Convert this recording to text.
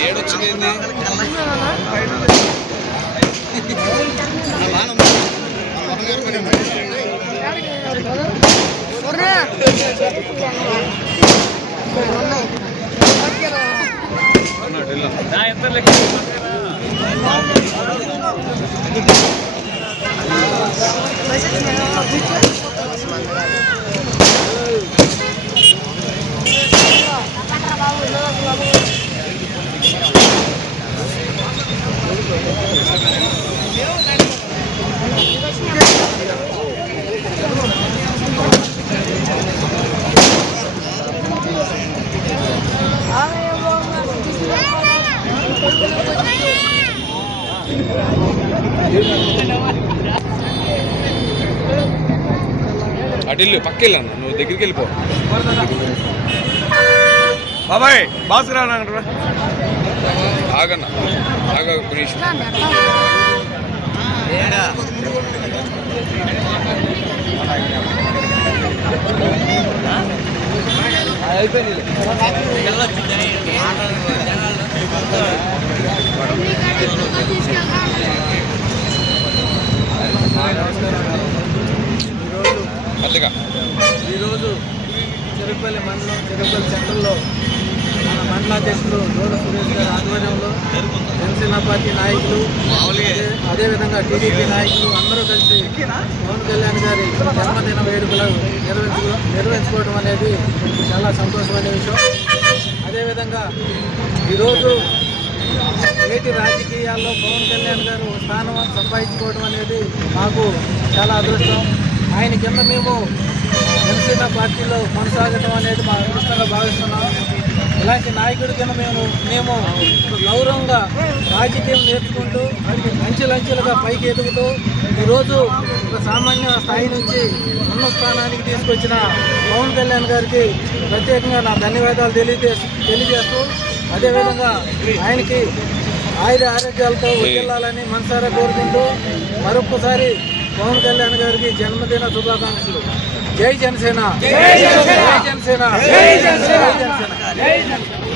ఏడొచ్చింది అటు పక్కెళ్ళాను నువ్వు దగ్గరికి వెళ్ళిపో బాబాయ్ బాసురా ఆగన్నా ఆగా నిమిషం అయిపోయింది ఈరోజు చెరుకుపల్లి మండలం చెరుకుపల్లి సెంటర్లో మన మండలాధ్యక్షులు దూడ సురేష్ గారి ఆధ్వర్యంలో జనసేన పార్టీ నాయకులు అదేవిధంగా టీడీపీ నాయకులు అందరూ కలిసి పవన్ కళ్యాణ్ గారి జన్మదిన వేడుకలు నిర్వహించుకోవడం అనేది చాలా సంతోషమైన విషయం. అదేవిధంగా ఈరోజు నేటి రాజకీయాల్లో పవన్ కళ్యాణ్ గారు స్థానం సంపాదించుకోవడం అనేది మాకు చాలా అదృష్టం. ఆయన కింద మేము జనసేన పార్టీలో కొనసాగడం అనేది మా అదృష్టంగా భావిస్తున్నాం. ఇలాంటి నాయకుడి కింద మేము గౌరవంగా రాజకీయం నేర్చుకుంటూ అంచెలంచెలుగా పైకి ఎదుగుతూ ఈరోజు ఒక సామాన్య స్థాయి నుంచి ఉన్నత స్థానానికి తీసుకొచ్చిన పవన్ కళ్యాణ్ గారికి ప్రత్యేకంగా నా ధన్యవాదాలు తెలియజేస్తూ అదేవిధంగా ఆయనకి ఆరోగ్యాలతో వెళ్ళాలని మనసారా కోరుకుంటూ మరొకసారి పవన్ కళ్యాణ్ గారికి జన్మదిన శుభాకాంక్షలు. జై జనసేన, జై జనసేన, జై జనసేన, జై జనసేన.